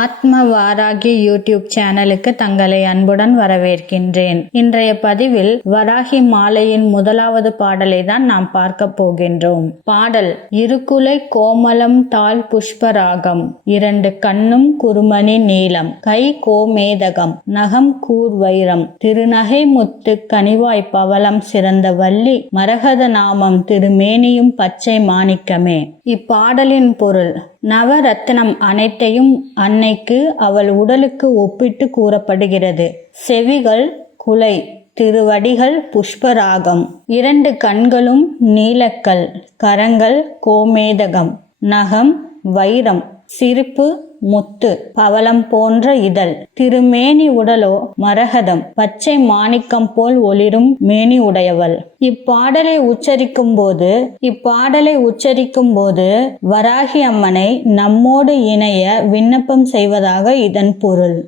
ஆத்ம வாராகி யூடியூப் சேனலுக்கு தங்களை அன்புடன் வரவேற்கின்றேன். இன்றைய பதிவில் வராகி மாலையின் முதலாவது பாடலை தான் நாம் பார்க்க போகின்றோம். பாடல் இருக்குலை கோமலம் தாள் புஷ்பராகம் இரண்டு கண்ணும் குருமணி நீலம் கை கோமேதகம் நகம் கூர் வைரம் திருநகை முத்து கனிவாய் பவளம் சிறந்த வள்ளி மரகத நாமம் திருமேனியும் பச்சை மாணிக்கமே. இப்பாடலின் பொருள் நவரத்னம் அனைத்தையும் அன்னைக்கு அவள் உடலுக்கு ஒப்பிட்டு கூறப்படுகிறது. செவிகள் குலை திருவடிகள் புஷ்பராகம். இரண்டு கண்களும் நீலக்கல் கரங்கள் கோமேதகம். நகம் வைரம். சிரிப்பு முத்து பவளம் போன்ற இதழ். திருமேனி உடலோ மரகதம். பச்சை மாணிக்கம் போல் ஒளிரும் மேனி உடையவள். இப்பாடலை உச்சரிக்கும் போது இப்பாடலை உச்சரிக்கும் போது வராகி அம்மனை நம்மோடு இணைய விண்ணப்பம் செய்வதாக இதன் பொருள்.